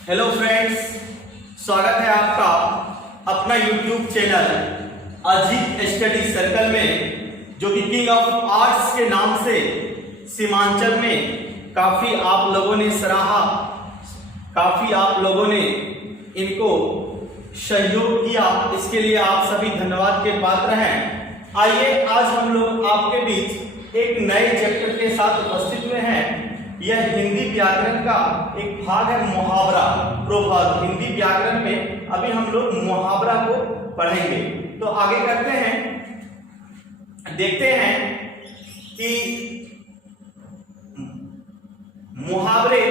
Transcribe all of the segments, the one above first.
Hello friends, स्वागत है आपका अपना YouTube channel Ajit study circle में, जो कि किंग ऑफ आर्ट्स के नाम से सीमांचल में काफ़ी आप लोगों ने सराहा, काफ़ी आप लोगों ने इनको सहयोग किया। इसके लिए आप सभी धन्यवाद के पात्र हैं। आइए आज हम लोग आपके बीच एक नए चैप्टर के साथ उपस्थित हुए हैं। यह हिंदी व्याकरण का एक भाग है, मुहावरा प्रोवर्ब। हिंदी व्याकरण में अभी हम लोग मुहावरा को पढ़ेंगे। तो आगे करते हैं, देखते हैं कि मुहावरे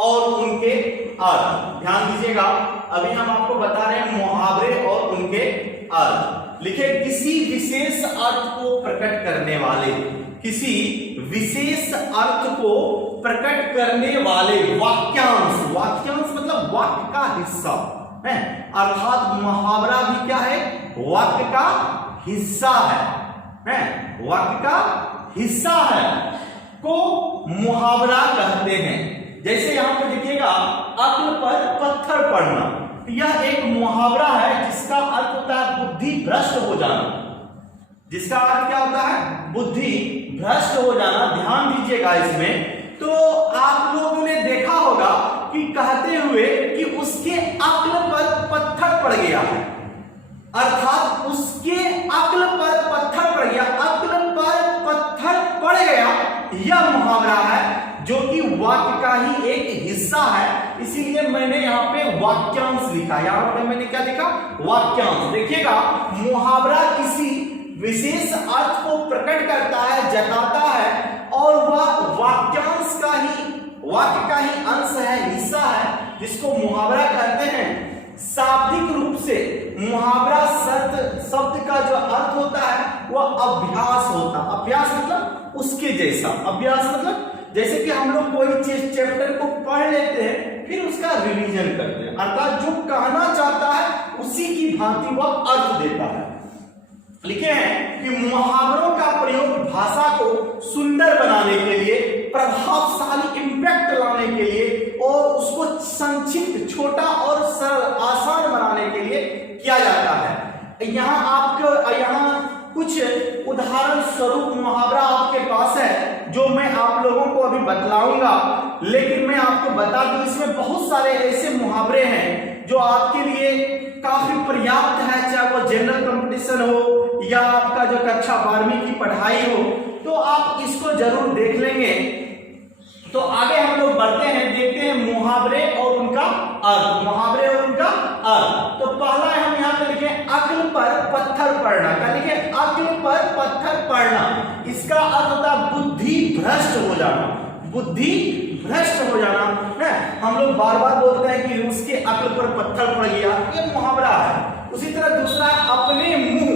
और उनके अर्थ। ध्यान दीजिएगा, अभी हम आपको बता रहे हैं मुहावरे और उनके अर्थ। लिखे किसी विशेष अर्थ को प्रकट करने वाले, किसी विशेष अर्थ को प्रकट करने वाले वाक्यांश। वाक्यांश मतलब वाक्य का हिस्सा है, अर्थात मुहावरा भी क्या है? वाक्य का हिस्सा है, वाक्य का हिस्सा है को मुहावरा कहते हैं। जैसे यहां पर देखिएगा, अक्ल पर पत्थर पड़ना, यह एक मुहावरा है जिसका अर्थ होता है बुद्धि भ्रष्ट हो जाना। जिसका अर्थ क्या होता है? बुद्धि भ्रष्ट हो जाना। ध्यान दीजिएगा इसमें। तो आप लोगों ने देखा होगा कि कहते हुए कि उसके अक्ल पर पत्थर पड़ गया है, अर्थात उसके अक्ल पर पत्थर पड़ गया। अक्ल पर पत्थर पड़ गया, यह मुहावरा है जो कि वाक्य का ही एक हिस्सा है। इसीलिए मैंने यहाँ पे वाक्यांश लिखा। यहाँ पे मैंने क्या लिखा? वाक्यांश। देखिएगा, मुहावरा किसी विशेष अर्थ को प्रकट करता है, जताता है, और वह वाक्यांश का ही, वाक्य का ही अंश है, हिस्सा है, जिसको मुहावरा कहते हैं। शाब्दिक रूप से मुहावरा शब्द का जो अर्थ होता है वह अभ्यास होता है। अभ्यास मतलब उसके जैसा। अभ्यास मतलब जैसे कि हम लोग कोई चीज चैप्टर को पढ़ लेते हैं, फिर उसका रिवीजन करते हैं, अर्थात जो कहना चाहता है उसी की भांति वह अर्थ देता है। लिखे हैं कि मुहावरों का प्रयोग भाषा को सुंदर बनाने के लिए, प्रभावशाली इंपैक्ट लाने के लिए और उसको संक्षिप्त, छोटा और सरल, आसान बनाने के लिए किया जाता है। यहाँ कुछ उदाहरण स्वरूप मुहावरा आपके पास है जो मैं आप लोगों को अभी बतलाऊंगा। लेकिन मैं आपको बता दूं, इसमें बहुत सारे ऐसे मुहावरे हैं जो आपके लिए काफी पर्याप्त है, चाहे वो जनरल कंपटीशन हो या आपका जो कक्षा 12वीं की पढ़ाई हो, तो आप इसको जरूर देख लेंगे। तो आगे हम लोग बढ़ते हैं, देखते हैं मुहावरे और उनका अर्थ। मुहावरे और उनका अर्थ। तो पहला हम यहाँ पे लिखे अक्ल पर पत्थर पड़ना। क्या लिखे? अक्ल पर पत्थर पड़ना। इसका अर्थ होता है बुद्धि भ्रष्ट हो जाना। बुद्धि भ्रष्ट हो जाना है। हम लोग बार बार बोलते हैं कि उसके अक्ल पर पत्थर पड़ गया, ये मुहावरा है। उसी तरह दूसरा, अपने मुंह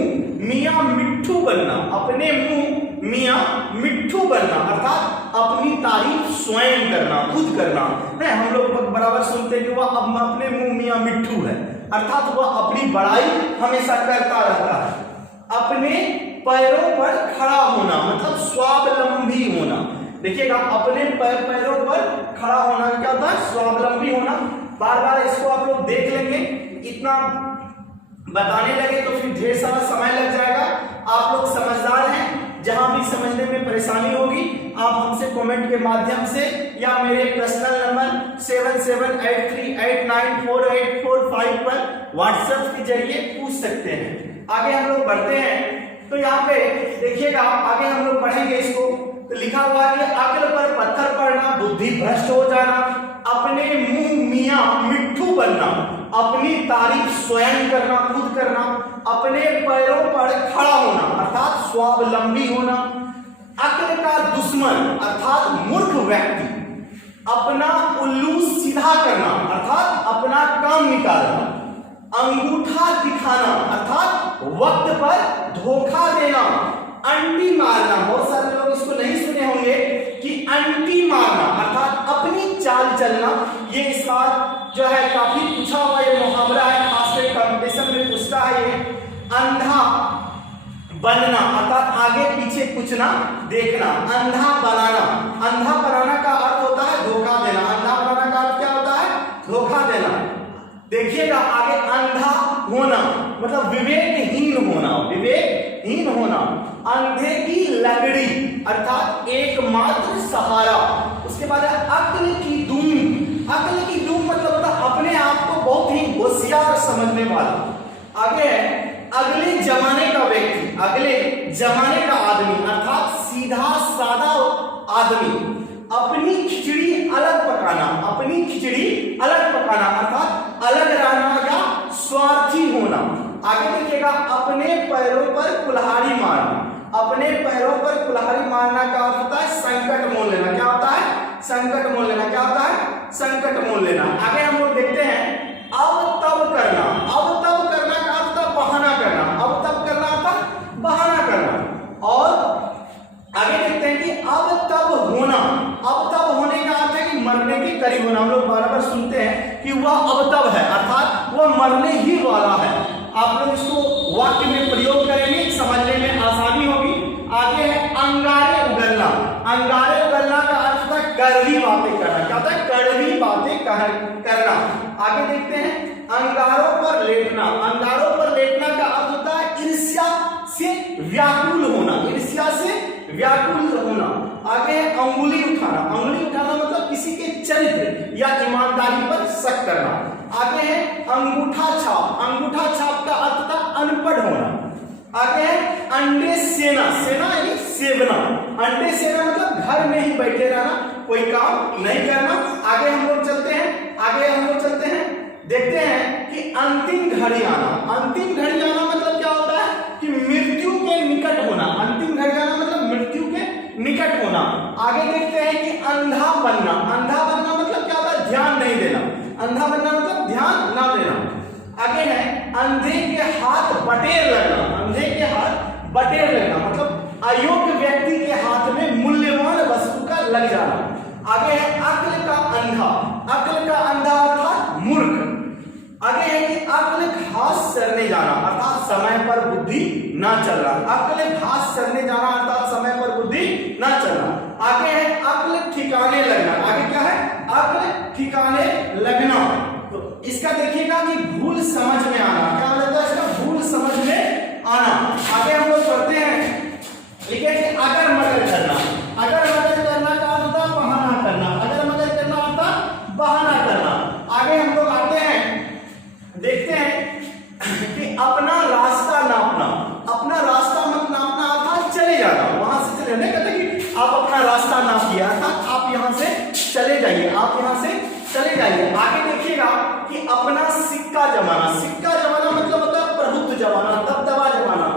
मियां मिट्ठू बनना। अपने मुंह मियां मिट्ठू बनना, अर्थात अपनी तारीफ स्वयं करना, खुद करना है। हम लोग बराबर सुनते हैं कि वह अपने मुंह मियां मिट्ठू है, अर्थात वह अपनी बड़ाई हमेशा करता रहता है। अपने पैरों पर खड़ा होना मतलब स्वावलंबी होना। देखिएगा, अपने पैरों पर खड़ा होना क्या होता है? स्वावलंबी होना। बार बार इसको आप लोग देख लेंगे, इतना बताने लगे तो फिर ढेर सारा समय लग जाएगा। आप लोग समझदार हैं, जहां भी समझने में परेशानी होगी आप हमसे कमेंट के माध्यम से या मेरे पर्सनल नंबर 7783894845 पर व्हाट्सएप के जरिए पूछ सकते हैं। आगे हम लोग बढ़ते हैं। तो यहाँ पे देखिएगा, आगे हम लोग पढ़ेंगे इसको। तो लिखा हुआ है कि अक्ल पर पत्थर पड़ना, बुद्धि भ्रष्ट हो जाना, अपने मुंह मियां मिट्ठू बनना, अपनी तारीफ स्वयं करना, खुद करना, अपने पैरों पर खड़ा होना अर्थात स्वावलंबी होना, अक्ल का दुश्मन अर्थात मूर्ख व्यक्ति, अपना उल्लू सीधा करना अर्थात अपना काम निकालना, अंगूठा दिखाना अर्थात वक्त पर धोखा देना, अंटी मारना। बहुत सारे लोग इसको नहीं सुने होंगे कि अंटी मारना अर्थात अपनी चाल चलना। ये इस बार जो है काफी पूछा हुआ ये मुहावरा है, खासकर कंपटीशन में पूछता है ये। अंधा बनना अर्थात आगे पीछे कुछ ना देखना, अंधा बनाना। अंधा बनाना का अर्थ होता है धोखा देना। अंधा बनाना का अर्थ क्या होता है? देखिएगा आगे, अंधा होना मतलब विवेकहीन होना, विवेकहीन होना। अंधे की लगड़ी अर्थात एकमात्र सहारा। उसके बाद है अक्ल की दूम। अक्ल की दूम मतलब होता अपने आप को बहुत ही होशियार समझने वाला। आगे है अगले जमाने का व्यक्ति, अगले जमाने का आदमी अर्थात सीधा सादा आदमी। अपनी खिचड़ी अलग पकाना, अपनी खिचड़ी अलग पकाना अर्थात अलग रहना या स्वार्थी होना। आगे देखिएगा अपने पैरों पर कुल्हाड़ी मारना। अपने पैरों पर कुल्हाड़ी मारना का अर्थ होता है संकट मोल लेना। क्या होता है? संकट मोल लेना। क्या होता है? संकट मोल लेना। आगे हम लोग देखते हैं अब तब करना। अब तब करना का अर्थ था बहाना करना। अब तब करना था बहाना करना। और आगे देखते हैं कि अब तब होना। अब तब होने का अर्थ है कि मरने के करीब होना। हम लोग बार बार सुनते हैं कि वह अब तब है अर्थात वह मरने ही वाला है। आप लोग इसको वाक्य में प्रयोग करेंगे, समझने में आसानी होगी। आगे है अंगारे उगलना। अंगारे उगलना का अर्थ था कड़वी बातें करना। क्या होता है? कड़वी बातें करना। आगे देखते हैं अंगारों पर लेटना। अंगारों पर लेटना का अर्थ होता है ईर्ष्या से व्याकुल होना, ईर्ष्या से व्याकुल होना। आगे है अंगुली उठाना। अंगुली उठाना मतलब किसी के चरित्र या ईमानदारी पर शक करना। आगे है अंगूठा छाप। अंगूठा छाप का अर्थ था अनपढ़ होना। आगे है अंडे सेना। सेना यानी सेवना। अंडे सेना मतलब घर में ही बैठे रहना, कोई काम नहीं करना। आगे हम लोग चलते हैं, आगे हम लोग चलते हैं, देखते हैं कि अंतिम घड़ी आना। अंतिम घड़ी आना मतलब क्या होता है कि मृत्यु के निकट होना। अंतिम घड़ी आना मतलब मृत्यु के निकट होना। आगे देखते हैं कि अंधा बनना। अंधा बनना मतलब क्या होता है? ध्यान नहीं देना। अंधा बनना मतलब ध्यान ना देना। आगे है अंधे के हाथ बटेर लगना। अंधे के हाथ बटेर लगना मतलब अयोग्य व्यक्ति के हाथ में मूल्यवान वस्तु का लग जाना। आगे है अक्ल का अंधा। अक्ल का अंधा अर्थात मूर्ख। आगे है कि अक्ल घास चरने जाना अर्थात समय पर बुद्धि ना चलना। अक्ल घास चरने जाना अर्थात समय पर बुद्धि ना चलना। आगे है अक्ल ठिकाने लगना। आगे क्या है? अक्ल ठिकाने लगना। तो इसका देखिएगा कि भूल समझ में आना। क्या लगता है इसका? भूल समझ में आना। आगे हम लोग पढ़ते हैं, लिखे कि अगर मगर करना। अगर मगर करना का अर्थ होता बहाना करना। अगर मगर करना होता बहाना करना। आगे हम लोग आते हैं, देखते हैं कि अपना रास्ता नापना। अपना रास्ता मत नापना अर्थात चले जाना, वहां से चले नहीं कहते कि आप अपना रास्ता नापिए अर्थात आप यहां से चले जाइए, आप यहां से चले जाइए। आगे देखिएगा कि अपना सिक्का जमाना। सिक्का जमाना मतलब होता है प्रभुत्व जमाना, दबदबा जमाना।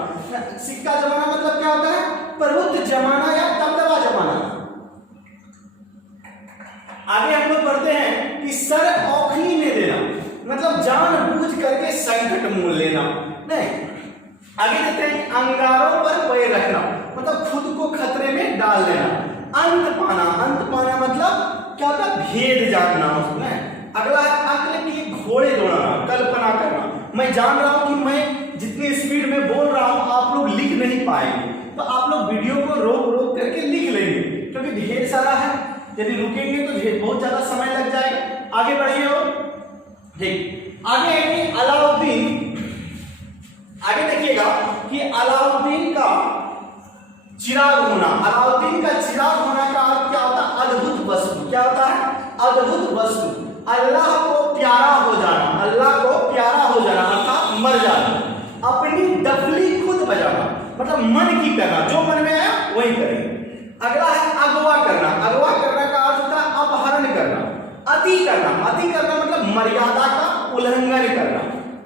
सिक्का जमाना मतलब क्या होता है? प्रभुत्व जमाना या दबदबा जमाना। आगे हम लोग पढ़ते हैं कि सर औखली में देना मतलब जानबूझ करके संकट मोल लेना नहीं। आगे देखते हैं अंगारों पर पैर रखना मतलब खुद को खतरे में डाल लेना। अंत पाना। अंत पाना मतलब क्या होता है? भेद जानना उसमें। अगला है अक्ल की घोड़े दौड़ाना, कल्पना करना। मैं जान रहा हूं कि मैं जितनी स्पीड में बोल रहा हूं आप लोग लिख नहीं पाएंगे, तो आप लोग वीडियो को रोक रोक करके लिख लेंगे क्योंकि ढेर सारा है। यदि रुकेंगे तो बहुत ज्यादा समय लग जाएगा। आगे बढ़िए और ठीक। आगे है कि अलाउद्दीन। आगे देखिएगा कि अलाउद्दीन का चिराग होना। अलाउद्दीन का चिराग होना का अर्थ क्या होता है? अद्भुत वस्तु। क्या होता है? अद्भुत वस्तु। अल्लाह को प्यारा हो जाना। अल्लाह को प्यारा हो जाना अर्थात मर जाना। अपनी डफली खुद बजाना मतलब मन की करना, जो मन में आया वही करेंगे। अगला है अगवा करना। अगवा करना का अर्थ होता है अपहरण करना, अति करना। अति करना मतलब मर्यादा का उल्लंघन करना।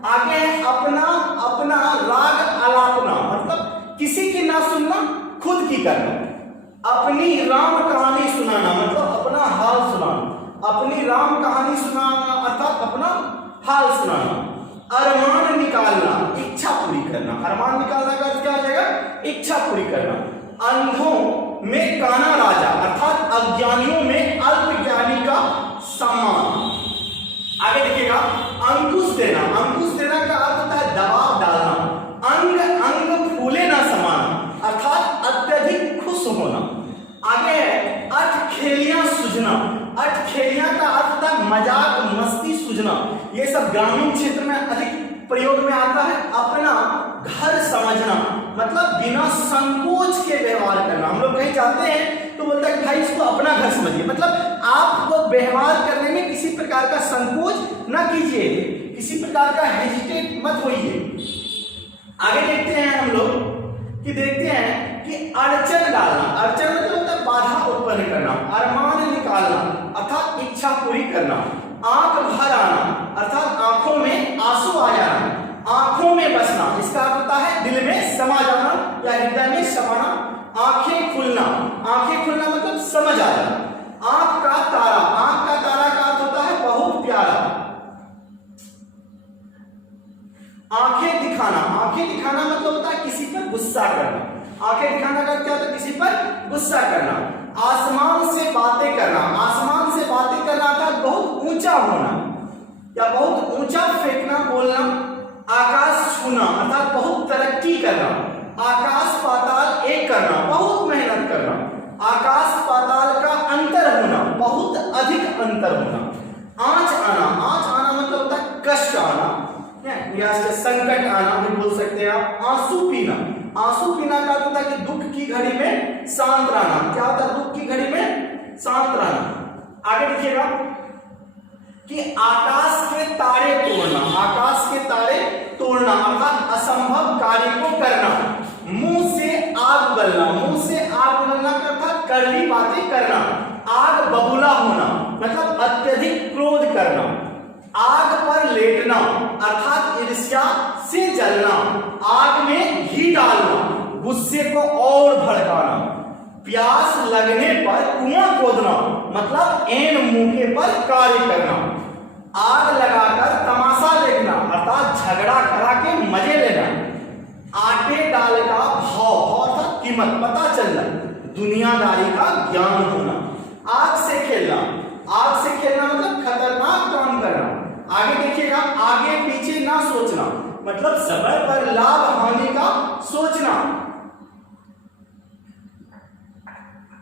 आगे है अपना राग आलापना मतलब किसी की ना सुनना, खुद की करना। अपनी राम कहानी सुनाना मतलब अपना हाल सुनाना। अपनी राम कहानी सुनाना अर्थात अपना हाल सुनाना। अरमान निकालना, इच्छा पूरी करना। अरमान निकालना का अर्थ क्या हो जाएगा? इच्छा पूरी करना। अंधों में काना राजा अर्थात अज्ञानियों में अल्पज्ञानी का सम्मान। आगे देखिएगा अंकुश देना। अंकुश देना का अर्थ होता है दबाव डालना। अंग अंग फूले ना समाना अर्थात अत्यधिक खुश होना। आगे है अटखेलियां सूझना। अटखेलियां का अर्थ होता है मजाक मस्ती सूझना ये सब ग्रामीण क्षेत्र में अधिक प्रयोग में आता है। अपना घर समझना मतलब बिना संकोच के व्यवहार करना। हम लोग कहीं जाते हैं तो बोलता है भाई इसको अपना घर समझिए, मतलब आपको व्यवहार करने में किसी प्रकार का संकोच न कीजिए, किसी प्रकार का हेजिटेट मत होइए। आगे देखते हैं हम लोग कि देखते हैं कि अड़चन डालना, अड़चन मतलब होता है बाधा उत्पन्न करना, अरमान निकालना अर्थात इच्छा पूरी करना, आंख भर आना अर्थात आंखों में आंसू आ जाना, आंखों में बसना इसका अर्थ होता है दिल में समा जाना या हृदय में समाना, आंखें खुलना, आंखें खुलना मतलब समझ आ जाना, आंख का तारा, आंख का तारा का अर्थ होता है बहुत प्यारा, आंखें दिखाना, आंखें दिखाना मतलब होता है किसी पर गुस्सा करना, आंखें दिखाना का क्या होता है किसी पर गुस्सा करना, आसमान से बातें करना, आसमान से बातें करना अर्थात बहुत ऊंचा होना या बहुत ऊंचा फेंकना बोलना, आकाश छूना अर्थात बहुत तरक्की करना, आकाश पाताल एक करना बहुत मेहनत करना, आकाश पाताल का अंतर होना बहुत अधिक अंतर होना, आंच आना, आंच आना मतलब होता है कष्ट आना या संकट आना भी बोल सकते हैं आप, आंसू पीना, आंसू पीना का होता है कि दुख की घड़ी में शांत रहना, क्या होता है दुख की घड़ी में शांत रहना। आगे देखिएगा कि आकाश के तारे तोड़ना, आकाश के तारे तोड़ना अर्थात असंभव कार्य को करना, मुंह से आग उगलना, मुंह से आग उगलना का अर्थात कड़वी बातें करना, आग बबूला होना मतलब अत्यधिक क्रोध करना, आग पर लेटना अर्थात ईर्ष्या से जलना, आग में घी डालना, गुस्से को और भड़काना, प्यास लगने पर कुआं खोदना मतलब ऐन मौके पर कार्य करना, आग लगाकर तमाशा देखना अर्थात झगड़ा करा के मजे लेना, आटे डाल का भाव अर्थात कीमत पता चलना, दुनियादारी का ज्ञान होना, आग से खेलना, आग से खेलना मतलब खतरनाक काम करना। आगे देखिएगा आगे पीछे ना सोचना मतलब समय पर लाभ हानि का सोचना।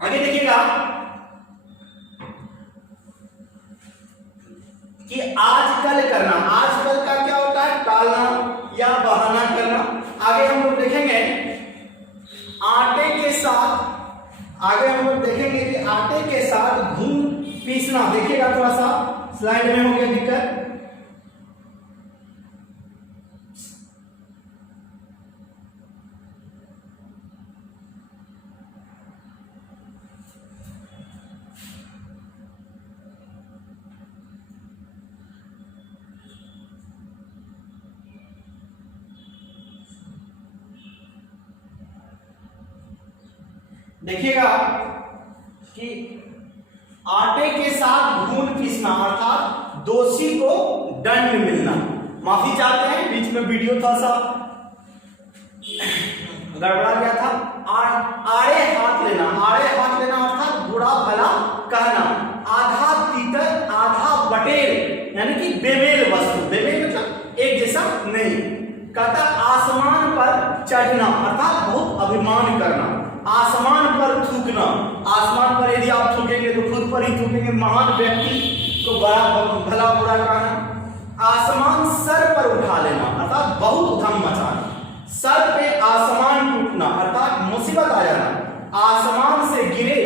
आगे देखिएगा कि आजकल करना, आजकल का क्या होता है टालना या बहाना करना। आगे हम लोग देखेंगे आटे के साथ, आगे हम लोग देखेंगे कि आटे के साथ घून पीसना, देखिएगा थोड़ा सा स्लाइड में हो गया दिक्कत। देखिएगा कि आटे के साथ घून पीसना अर्थात दोषी को दंड मिलना। माफी चाहते हैं बीच में वीडियो थोड़ा सा गड़बड़ा गया था। आड़े हाथ लेना, आड़े हाथ लेना अर्थात बुरा भला कहना, आधा तीतर आधा बटेर यानी कि बेमेल वस्तु, बेमेल मतलब एक जैसा नहीं। कहता आसमान पर चढ़ना अर्थात बहुत अभिमान करना, आसमान पर थूकना, आसमान पर यदि आप थूकेंगे तो खुद पर ही थूकेंगे, महान व्यक्ति को बड़ा भला बुरा कहना। आसमान सर पर उठा लेना अर्थात बहुत धम मचाना, सर पे आसमान टूटना अर्थात मुसीबत आ जाना, आसमान से गिरे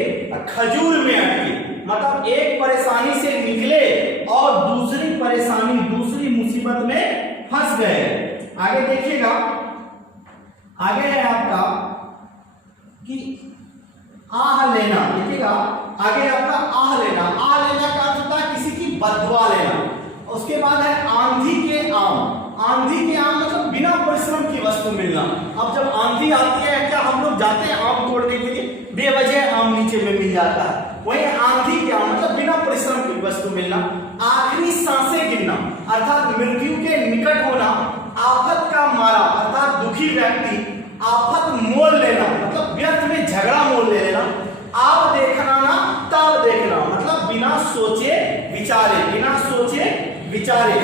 खजूर में अटके मतलब एक परेशानी से निकले और दूसरी परेशानी दूसरी मुसीबत में फंस गए। आगे देखिएगा, आगे है आपका कि आह लेना, देखिएगा आगे आपका आह लेना, आह लेना का अर्थ होता है किसी की बददुआ लेना। उसके बाद है आंधी के आम, आंधी के आम मतलब बिना परिश्रम की वस्तु मिलना। अब जब आंधी आती है क्या हम लोग जाते हैं आम तोड़ने के लिए, बेवजह आम नीचे में मिल जाता है, वही आंधी के आम मतलब बिना परिश्रम की वस्तु मिलना। आखिरी सांसें गिनना अर्थात मृत्यु के निकट होना, आफत का मारा अर्थात दुखी व्यक्ति, आफत मोल लेना मतलब व्यर्थ में झगड़ा मोल ले लेना, आप देखना ना तब देखना मतलब बिना सोचे विचारे, बिना सोचे विचारे।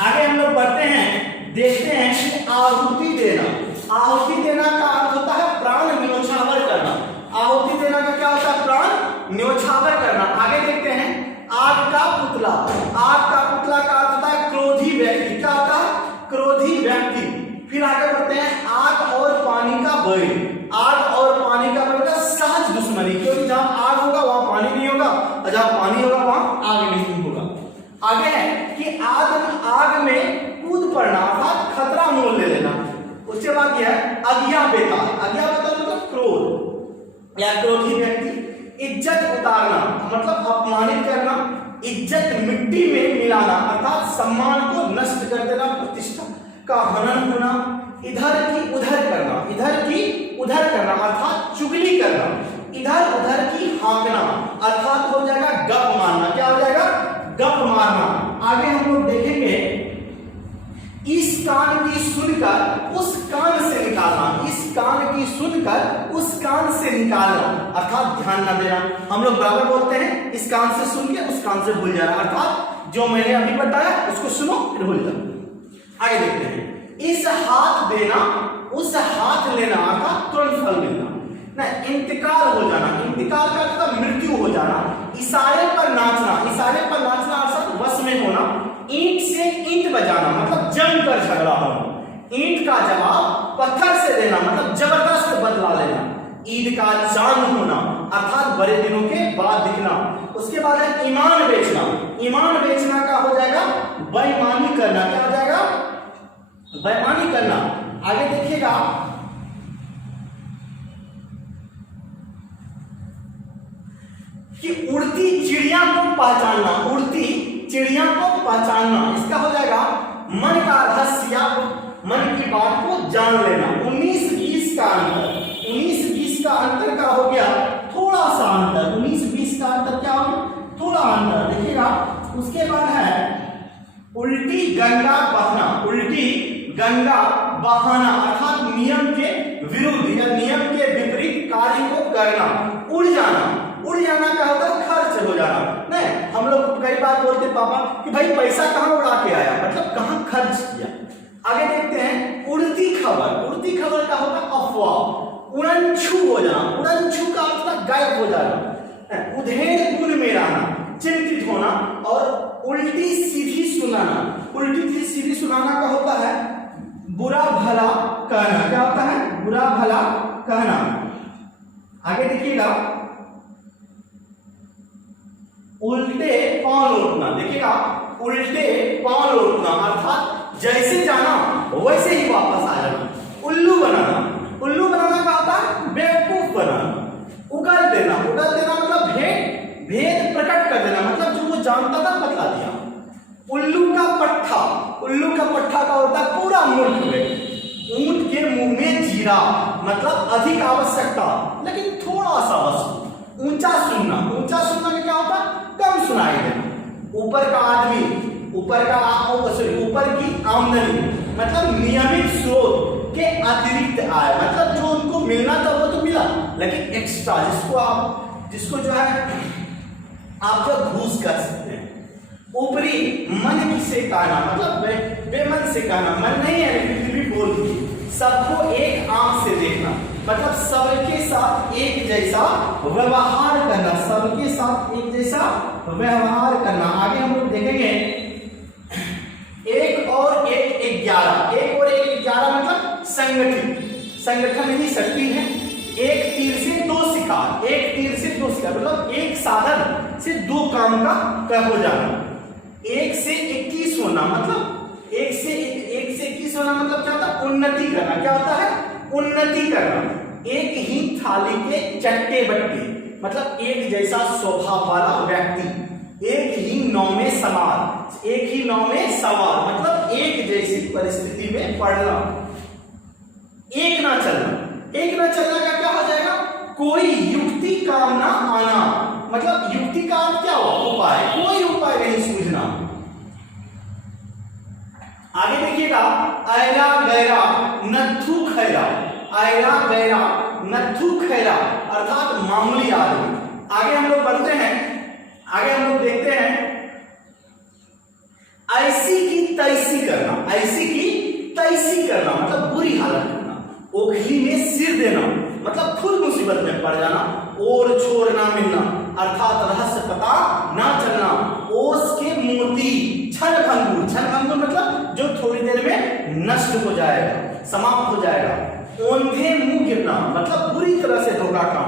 आगे हम लोग बढ़ते हैं, देखते हैं कि आहुति देना, आहुति देना का अर्थ होता है प्राण न्योछावर करना, आहुति देना का क्या होता है प्राण न्योछावर करना। आगे देखते हैं आग का पुतला, आग का पुतला का अर्थ होता बैर, आग और पानी का बेटा सहज दुश्मनी, क्योंकि जहां आग होगा वहां पानी नहीं होगा और जहां पानी होगा वहां आग नहीं होगा। आगे है कि आग में कूद पड़ना अर्थात खतरा मोल ले लेना। उसके बाद यह है अज्ञा बेताल, अज्ञा बेताल मतलब क्रोध या क्रोधी व्यक्ति, इज्जत उतारना मतलब अपमानित करना, इज्जत मिट्टी में मिलाना अर्थात सम्मान को नष्ट कर देना, प्रतिष्ठा का हनन होना, इधर की उधर करना, इधर की उधर करना अर्थात चुगली करना, इधर उधर की हाँकना अर्थात हो जाएगा गप मारना। क्या हो जाएगा? गप मारना। आगे हम लोग देखेंगे इस कान की सुनकर उस कान से निकालना, इस कान की सुनकर उस कान से निकालना अर्थात ध्यान न देना। हम लोग बराबर बोलते हैं इस कान से सुन के उस कान से भूल जाना, अर्थात जो मैंने अभी बताया उसको सुनो फिर भूल जाओ। आगे देखते हैं इस हाथ देना उस हाथ लेना अर्थात तुरंत फल मिलना, ना इंतकाल हो जाना, इंतकाल का मतलब मृत्यु हो जाना, इशारे पर नाचना, इशारे पर नाचना अर्थात वश में होना, ईंट से ईंट बजाना मतलब जमकर झगड़ा होना, ईंट का जवाब पत्थर से देना मतलब जबरदस्त बदला लेना, ईद का चांद होना अर्थात बड़े दिनों के बाद दिखना। उसके बाद है ईमान बेचना, ईमान बेचना का हो जाएगा बेईमानी करना। क्या हो जाएगा? बेईमानी करना। आगे देखिएगा कि उड़ती चिड़िया को पहचानना, उड़ती चिड़िया को पहचानना, इसका हो जाएगा मन का रहस्य या मन की बात को जान लेना। 19-20 का अंतर, 19-20 का अंतर का हो गया थोड़ा सा अंतर, 19-20 का अंतर क्या हो गया? थोड़ा अंतर। देखिएगा उसके बाद है उल्टी गंगा बहना, उल्टी गंगा बहाना अर्थात नियम के विरुद्ध या नियम के विपरीत कार्य को करना। उड़ जाना, उड़ जाना का होता है खर्च हो जाना। नहीं, हम लोग कई बार बोलते पापा कि भाई पैसा कहाँ उड़ा के आया, मतलब कहाँ खर्च किया। आगे देखते हैं उड़ती खबर, उड़ती खबर का होता है अफवाह, उड़नछू हो जाना, उड़नछू का अर्थ गायब हो जाना, उधेड़ गुण में रहना, चिंतित होना, और उल्टी सीधी सुनाना, उल्टी सीधी सुनाना का होता है बुरा भला कहना। क्या होता है? बुरा भला कहना। आगे देखिएगा उल्टे पांव लौटना, देखिएगा उल्टे पांव लौटना अर्थात जैसे जाना वैसे ही वापस आ जाना। उल्लू बनाना, उल्लू बनाना का होता है बेवकूफ बनाना। उगल देना, उगल देना मतलब भेद प्रकट कर देना, मतलब जो वो जानता था बतला दिया। उल्लू का पट्ठा, उल्लू का पट्ठा का होता है पूरा मुल्क में। ऊंट के मुंह में जीरा मतलब अधिक आवश्यकता लेकिन थोड़ा सा वस्तु। ऊंचा सुनना, ऊंचा सुनना में क्या होता है? कम सुनाई देना। ऊपर का आदमी, ऊपर की आमदनी मतलब नियमित स्रोत के अतिरिक्त आय, मतलब जो उनको मिलना था वो तो मिला लेकिन एक्स्ट्रा, जिसको जो है आप जो घूस कर सकते हैं। ऊपरी मन से कहना मतलब बेमन से कहना, मन नहीं है लेकिन फिर भी बोल दी। सबको एक आंख से देखना मतलब सबके साथ एक जैसा व्यवहार करना, सबके साथ एक जैसा व्यवहार करना। आगे हम लोग देखेंगे 1 और 1 11, 1 और 1 11 मतलब संगठित, संगठन ही शक्ति है। एक तीर से दो शिकार, एक तीर से दो शिकार मतलब एक साधन से दो काम का हो जाना। 1 से 21 होना मतलब 1 से 21 होना मतलब क्या होता है? उन्नति करना। क्या होता है? उन्नति करना। एक ही थाली के चट्टे बट्टे मतलब एक जैसा स्वभाव वाला व्यक्ति, एक ही नाव में सवार, एक ही नाव में सवार मतलब एक जैसी परिस्थिति में पड़ना। एक ना चलना, एक ना चलना का क्या हो जाएगा? कोई युक्ति काम ना आना मतलब युक्ति का अर्थ क्या हुआ? उपाय, कोई उपाय नहीं सूझना। आगे देखिएगा आयरा गैरा नथु खैरा, आयरा गैरा नथु खैरा अर्थात मामूली आदमी। आगे हम लोग बढ़ते हैं, आगे हम लोग देखते हैं ऐसी की तैसी करना, ऐसी की तैसी करना मतलब बुरी हालत करना। ओखली में सिर देना मतलब खुद मुसीबत में पड़ जाना। और छोड़ ना मिलना अर्थात रहस्य पता ना चलना। ओस के मोती छल भंगुर, छल भंगुर मतलब जो थोड़ी देर में नष्ट हो जाएगा, समाप्त हो जाएगा। ओंधे मुंह के जाना मतलब बुरी तरह से धोखा खाना।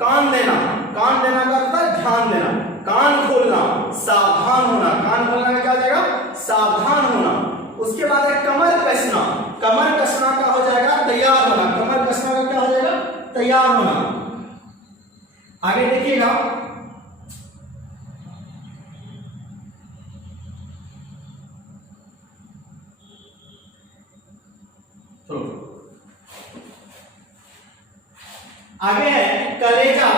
कान देना, कान देना का अर्थ है ध्यान देना। कान खोलना, सावधान होना। कान खोलना का क्या हो जाएगा? सावधान होना। उसके बाद है कमर कसना। कमर कसना का हो जाएगा तैयार होना। कमर कसना का क्या हो जाएगा? तैयार होना। आगे देखिएगा, आगे है कलेजा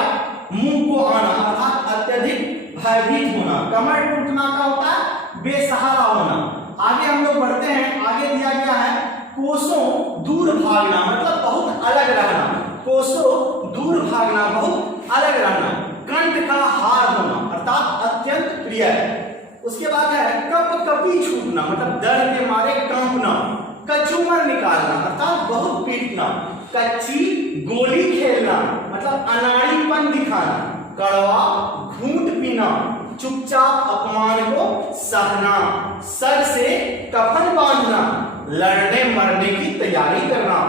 मुंह को आना अर्थात अत्यधिक भयभीत होना। कमर टूटना का होता है बेसहारा होना। आगे हम लोग बढ़ते हैं, आगे दिया गया है कोसों दूर भागना मतलब बहुत अलग रहना। कोसों दूर भागना बहुत अलग रहना। कंठ का हार होना अर्थात अत्यंत प्रिय है। उसके बाद है कप कपी छूटना मतलब डर के मारे कांपना। कचूमर निकालना अर्थात बहुत पीटना। कच्ची गोली खेलना मतलब अनाड़ीपन दिखाना। कड़वा घूंट पीना, चुपचाप अपमान को सहना। सर से कफन बांधना, लड़ने मरने की तैयारी करना।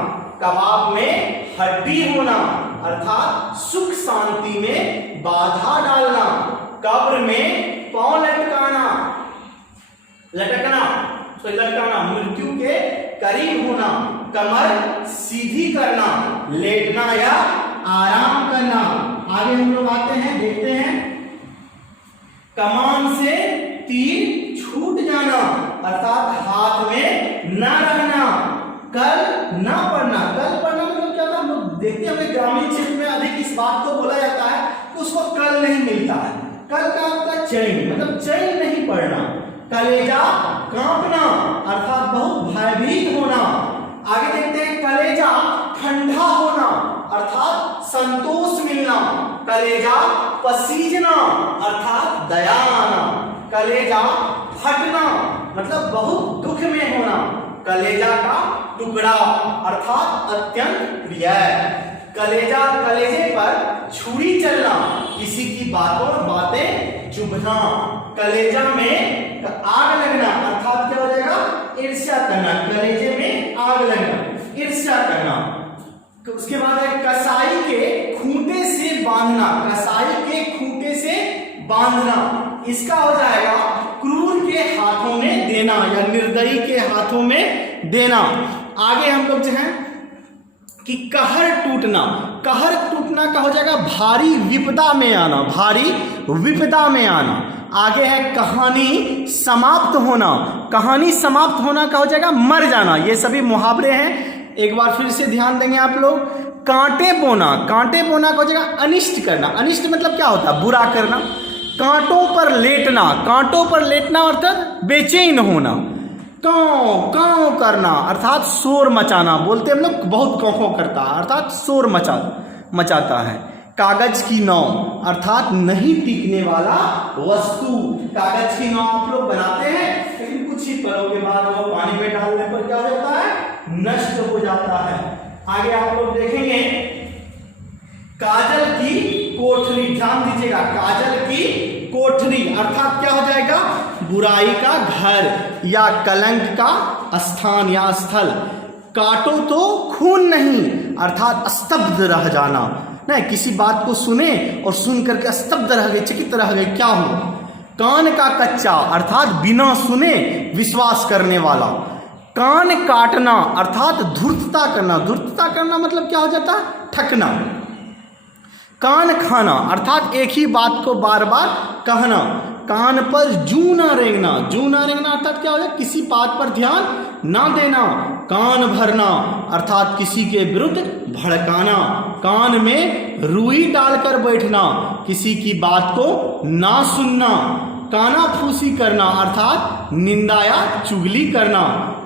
कबाब में हड्डी होना अर्थात सुख शांति में बाधा डालना। कब्र में पांव लटकाना, लटकाना मृत्यु के करीब होना। कमर सीधी करना, लेटना या आराम करना। आगे हम लोग आते हैं, देखते हैं कमान से तीर छूट जाना अर्थात हाथ में न रहना। कल न पढ़ना, कल पढ़ना मतलब क्या था? हम लोग देखते हैं ग्रामीण क्षेत्र में अधिक इस बात को बोला जाता है कि उसको कल नहीं मिलता है। कल का आपका चैन मतलब चैन नहीं पढ़ना। कलेजा कांपना अर्थात बहुत भयभीत होना। आगे देखते हैं कलेजा ठंडा होना अर्थात संतोष मिलना। कलेजा पसीजना अर्थात दया आना। कलेजा फटना मतलब बहुत दुख में होना। कलेजा का टुकड़ा अर्थात अत्यंत प्रिय। कलेजा कलेजे पर छुरी चलना, किसी की बातें चुभना। कलेजा में आग लगना अर्थात क्या हो जाएगा? ईर्ष्या करना। कलेजे में आग लगना, ईर्ष्या करना। उसके बाद है कसाई के खूंटे से बांधना। कसाई के खूंटे से बांधना इसका हो जाएगा क्रूर के हाथों में देना या निर्दयी के हाथों में देना। आगे हम लोग जो है कि कहर टूटना। कहर टूटना का हो जाएगा भारी विपदा में आना, भारी विपदा में आना। आगे है कहानी समाप्त होना। कहानी समाप्त होना का हो जाएगा मर जाना। ये सभी मुहावरे हैं, एक बार फिर से ध्यान देंगे आप लोग। कांटे बोना, कांटे बोना का हो जाएगा अनिष्ट करना। अनिष्ट मतलब क्या होता है? बुरा करना। कांटों पर लेटना, कांटों पर लेटना अर्थात बेचैन होना। कांव कांव करना अर्थात शोर मचाना। बोलते हम लोग बहुत कांव करता है अर्थात शोर मचाता है। कागज की नाव अर्थात नहीं टिकने वाला वस्तु। कागज की नाव आप लोग बनाते हैं लेकिन कुछ ही पलों के बाद वो पानी में डालने पर क्या हो जाता है? नष्ट हो जाता है। आगे आप लोग देखेंगे काजल की कोठरी। ध्यान दीजिएगा, काजल की कोठरी अर्थात क्या हो जाएगा? बुराई का घर या कलंक का स्थान या स्थल। काटो तो खून नहीं अर्थात स्तब्ध रह जाना। नहीं, किसी बात को सुने और सुन करके स्तब्ध रह गए, चकित रह गए, क्या हुआ? कान का कच्चा अर्थात बिना सुने विश्वास करने वाला। कान काटना अर्थात धूर्तता करना। धूर्तता करना मतलब क्या हो जाता है? ठकना। कान खाना अर्थात एक ही बात को बार बार कहना। कान पर जू ना रेंगना। जू ना रेंगना अर्थात क्या हो जाए? किसी बात पर ध्यान ना देना। कान भरना अर्थात किसी के विरुद्ध भड़काना। कान में रुई डालकर बैठना, किसी की बात को ना सुनना। काना फूसी करना अर्थात निंदा या चुगली करना।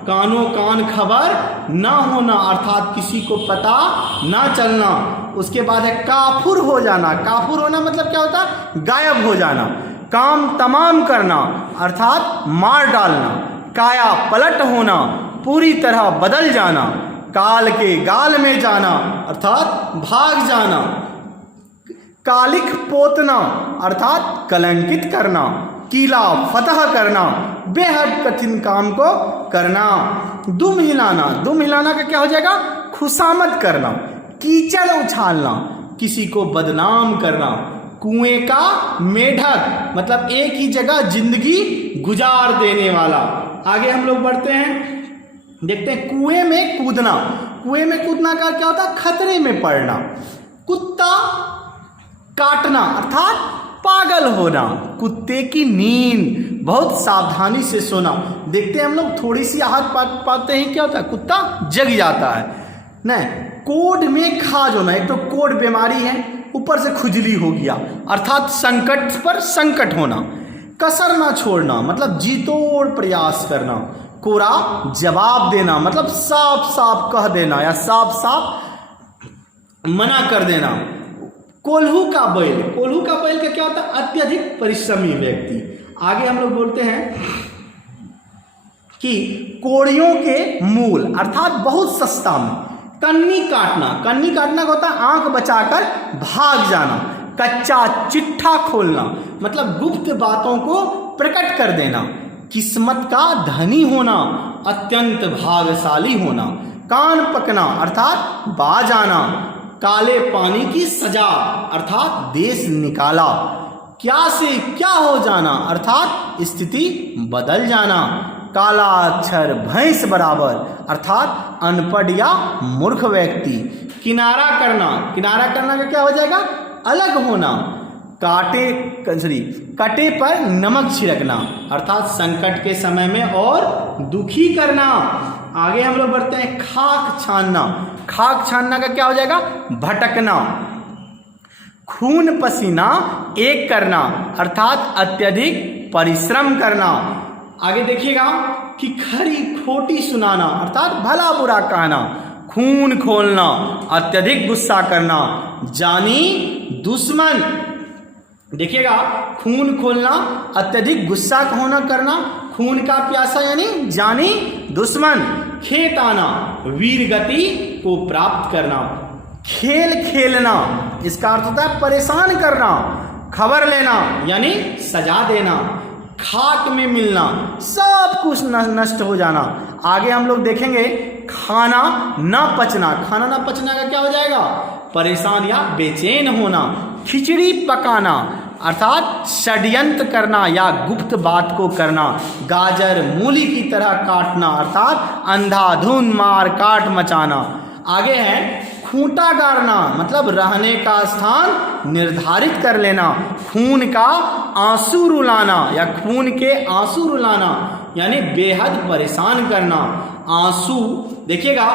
कानों कान खबर ना होना अर्थात किसी को पता ना चलना। उसके बाद है काफुर हो जाना। काफुर होना मतलब क्या होता है? गायब हो जाना। काम तमाम करना अर्थात मार डालना। काया पलट होना, पूरी तरह बदल जाना। काल के गाल में जाना अर्थात भाग जाना। कालिक पोतना अर्थात कलंकित करना। किला फतह करना, बेहद कठिन काम को करना। दुम हिलाना, दुम हिलाना का क्या हो जाएगा? खुशामद करना। कीचड़ उछालना, किसी को बदनाम करना। कुएं का मेढक मतलब एक ही जगह जिंदगी गुजार देने वाला। आगे हम लोग बढ़ते हैं, देखते हैं कुएं में कूदना। कुएं में कूदना का क्या होता है? खतरे में पड़ना। कुत्ता काटना अर्थात पागल होना। कुत्ते की नींद बहुत सावधानी से सोना। देखते हैं हम लोग थोड़ी सी आहट पाते हैं, क्या होता है? कुत्ता जग जाता है नहीं। कोढ़ में खाज होना, एक तो कोढ़ बीमारी है, ऊपर से खुजली हो गया अर्थात संकट पर संकट होना। कसर ना छोड़ना मतलब जी तोड़ प्रयास करना। कोरा जवाब देना मतलब साफ साफ कह देना या साफ साफ मना कर देना। कोल्हू का बैल, कोल्हू का बैल का क्या होता है? अत्यधिक परिश्रमी व्यक्ति। आगे हम लोग बोलते हैं कि कोड़ियों के मूल अर्थात बहुत सस्ता में। कन्नी काटना, कन्नी काटना का होता है आंख बचाकर भाग जाना। कच्चा चिट्ठा खोलना मतलब गुप्त बातों को प्रकट कर देना। किस्मत का धनी होना, अत्यंत भाग्यशाली होना। कान पकना अर्थात बाज आना। काले पानी की सजा अर्थात देश निकाला। क्या से क्या हो जाना अर्थात स्थिति बदल जाना। काला अक्षर भैंस बराबर अर्थात अनपढ़ या मूर्ख व्यक्ति। किनारा करना, किनारा करना का क्या हो जाएगा? अलग होना। कटे पर नमक छिड़कना अर्थात संकट के समय में और दुखी करना। आगे हम लोग बढ़ते हैं, खाक छानना। खाक छानना का क्या हो जाएगा? भटकना। खून पसीना एक करना अर्थात अत्यधिक परिश्रम करना। आगे देखिएगा कि खरी खोटी सुनाना अर्थात भला बुरा कहना। खून खोलना अत्यधिक गुस्सा करना। जानी दुश्मन, देखिएगा खून खोलना अत्यधिक गुस्सा होना करना। खून का प्यासा यानी जानी दुश्मन। खेत आना वीर गति को प्राप्त करना। खेल खेलना इसका अर्थ होता है परेशान करना। खबर लेना यानी सजा देना। खाक में मिलना सब कुछ नष्ट हो जाना। आगे हम लोग देखेंगे खाना न पचना। खाना न पचना का क्या हो जाएगा? परेशान या बेचैन होना। खिचड़ी पकाना अर्थात षड्यंत्र करना या गुप्त बात को करना। गाजर मूली की तरह काटना अर्थात अंधाधुंध मार काट मचाना। आगे है खूंटा गाड़ना मतलब रहने का स्थान निर्धारित कर लेना। खून का आंसू रुलाना या खून के आंसू रुलाना यानी बेहद परेशान करना। आंसू देखिएगा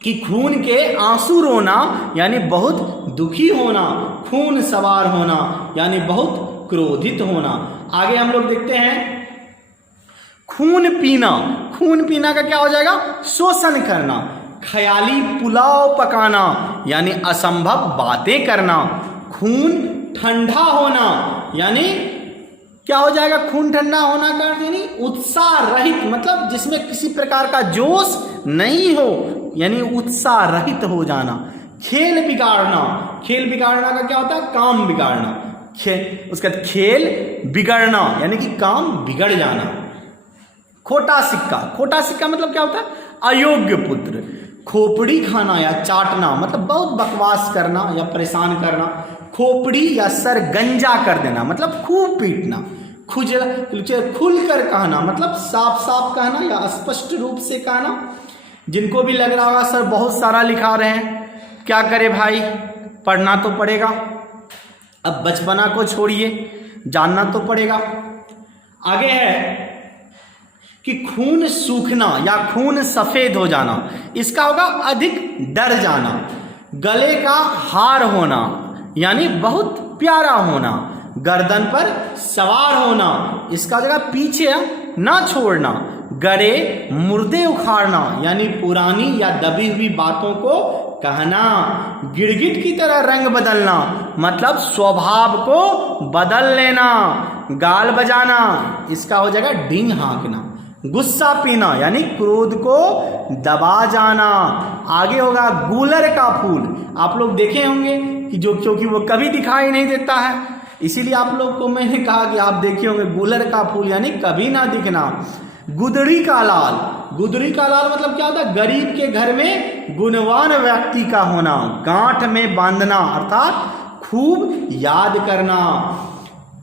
कि खून के आंसू रोना यानी बहुत दुखी होना। खून सवार होना यानी बहुत क्रोधित होना। आगे हम लोग देखते हैं खून पीना। खून पीना का क्या हो जाएगा? शोषण करना। ख्याली पुलाव पकाना यानी असंभव बातें करना। खून ठंडा होना यानी क्या हो जाएगा? खून ठंडा होना का यानी उत्साह रहित मतलब जिसमें किसी प्रकार का जोश नहीं हो यानी उत्साह रहित हो जाना। खेल बिगाड़ना, खेल बिगाड़ना का क्या होता है? काम बिगाड़ना। उसका खेल बिगड़ना यानी कि काम बिगड़ जाना। खोटा सिक्का, खोटा सिक्का मतलब क्या होता है? अयोग्य पुत्र। खोपड़ी खाना या चाटना मतलब बहुत बकवास करना या परेशान करना। खोपड़ी या सर गंजा कर देना मतलब खूब पीटना। खुलकर कहना मतलब साफ साफ कहना या स्पष्ट रूप से कहना। जिनको भी लग रहा होगा सर बहुत सारा लिखा रहे हैं, क्या करे भाई, पढ़ना तो पड़ेगा। अब बचपना को छोड़िए, जानना तो पड़ेगा। आगे है कि खून सूखना या खून सफेद हो जाना, इसका होगा अधिक डर जाना। गले का हार होना यानी बहुत प्यारा होना। गर्दन पर सवार होना, इसका जगह पीछे ना छोड़ना। गड़े मुर्दे उखाड़ना यानी पुरानी या दबी हुई बातों को कहना। गिरगिट की तरह रंग बदलना मतलब स्वभाव को बदल लेना। गाल बजाना, इसका हो जाएगा डींग हाँकना। गुस्सा पीना यानी क्रोध को दबा जाना। आगे होगा गूलर का फूल। आप लोग देखे होंगे कि जो क्योंकि वो कभी दिखाई नहीं देता है, इसीलिए आप लोग को मैंने कहा कि आप देखे होंगे गूलर का फूल यानी कभी ना दिखना। गुदड़ी का लाल, गुदड़ी का लाल मतलब क्या होता है? गरीब के घर में गुणवान व्यक्ति का होना। गांठ में बांधना अर्थात खूब याद करना।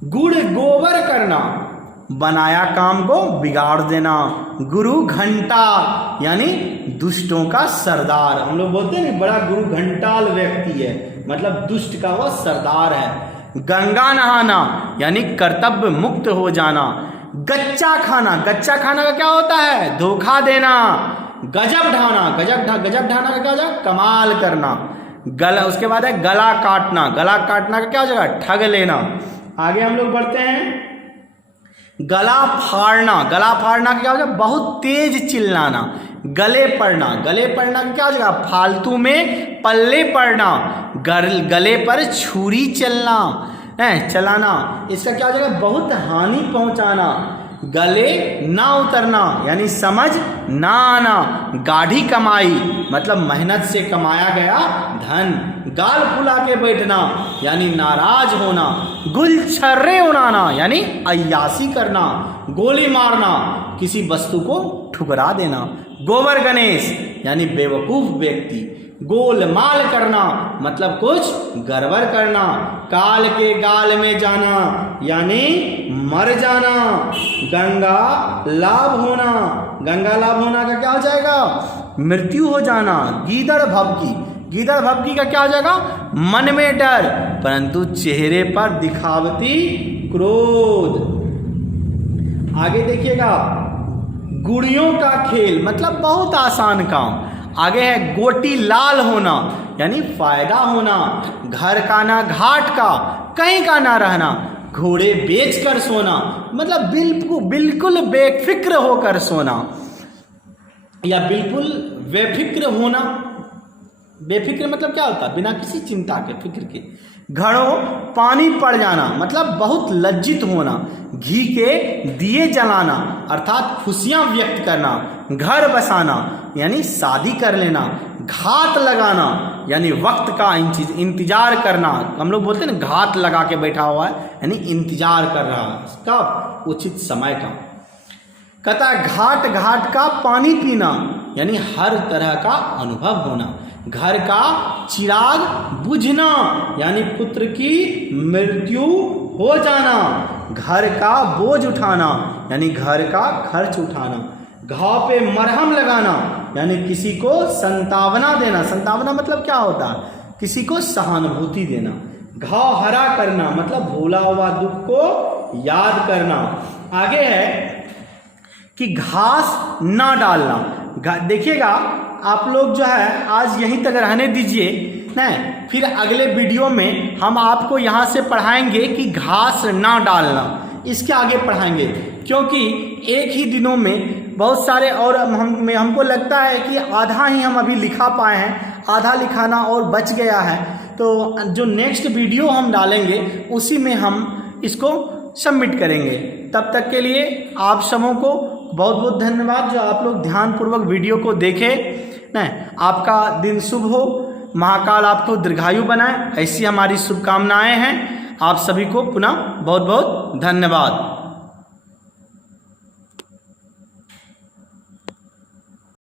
गुड़ गोबर करना, बनाया काम को बिगाड़ देना। गुरु घंटा यानी दुष्टों का सरदार, हम लोग बोलते हैं ना बड़ा गुरु घंटाल व्यक्ति है, मतलब दुष्ट का वह सरदार है। गंगा नहाना यानी कर्तव्य मुक्त हो जाना। गच्चा खाना, गच्चा खाना का क्या होता है? धोखा देना। गजब ढाना, गजब ढाना का क्या हो जाएगा? कमाल करना। गला, उसके बाद है गला काटना, गला काटना का क्या हो जाएगा? ठग लेना। आगे हम लोग बढ़ते हैं। गला फाड़ना, गला फाड़ना का क्या हो जाएगा? बहुत तेज चिल्लाना। गले पड़ना, गले पड़ना का क्या हो जाएगा? फालतू में पल्ले पड़ना। गले पर छुरी चलाना, इसका क्या हो जाएगा? बहुत हानि पहुंचाना। गले ना उतरना यानी समझ ना आना। गाढ़ी कमाई मतलब मेहनत से कमाया गया धन। गाल फुला के बैठना यानी नाराज होना। गुलछर्रे उड़ाना यानी अय्यासी करना। गोली मारना किसी वस्तु को ठुकरा देना। गोबर गणेश यानी बेवकूफ व्यक्ति। गोलमाल करना मतलब कुछ गड़बड़ करना। काल के गाल में जाना यानी मर जाना। गंगा लाभ होना, गंगा लाभ होना का क्या हो जाएगा? मृत्यु हो जाना। गीदड़ भभकी, गीदड़ भभकी का क्या हो जाएगा? मन में डर परंतु चेहरे पर दिखावती क्रोध। आगे देखिएगा, गुड़ियों का खेल मतलब बहुत आसान काम। आगे है गोटी लाल होना यानी फायदा होना। घर का ना घाट का, कहीं का ना रहना। घोड़े बेच कर सोना मतलब बिल्कुल बेफिक्र होकर सोना या बिल्कुल बेफिक्र होना। बेफिक्र मतलब क्या होता है? बिना किसी चिंता के, फिक्र के। घड़ों पानी पड़ जाना मतलब बहुत लज्जित होना। घी के दिए जलाना अर्थात खुशियां व्यक्त करना। घर बसाना यानी शादी कर लेना। घात लगाना यानी वक्त का इंतजार करना। हम लोग बोलते हैं ना घात लगा के बैठा हुआ है यानी इंतजार कर रहा है इसका उचित समय का। कहता घाट घाट का पानी पीना यानी हर तरह का अनुभव होना। घर का चिराग बुझना यानी पुत्र की मृत्यु हो जाना। घर का बोझ उठाना यानी घर का खर्च उठाना। घाव पे मरहम लगाना यानी किसी को संतावना देना। संतावना मतलब क्या होता है? किसी को सहानुभूति देना। घाव हरा करना मतलब भूला हुआ दुख को याद करना। आगे है कि घास ना डालना। देखिएगा आप लोग जो है आज यहीं तक रहने दीजिए नहीं, फिर अगले वीडियो में हम आपको यहाँ से पढ़ाएंगे कि घास ना डालना। इसके आगे पढ़ाएंगे क्योंकि एक ही दिनों में बहुत सारे और हमको लगता है कि आधा ही हम अभी लिखा पाए हैं, आधा लिखाना और बच गया है। तो जो नेक्स्ट वीडियो हम डालेंगे उसी में हम इसको सबमिट करेंगे। तब तक के लिए आप सबों को बहुत बहुत धन्यवाद जो आप लोग ध्यानपूर्वक वीडियो को देखें। नहीं, आपका दिन शुभ हो, महाकाल आपको दीर्घायु बनाए, ऐसी हमारी शुभकामनाएं हैं। आप सभी को पुनः बहुत बहुत धन्यवाद।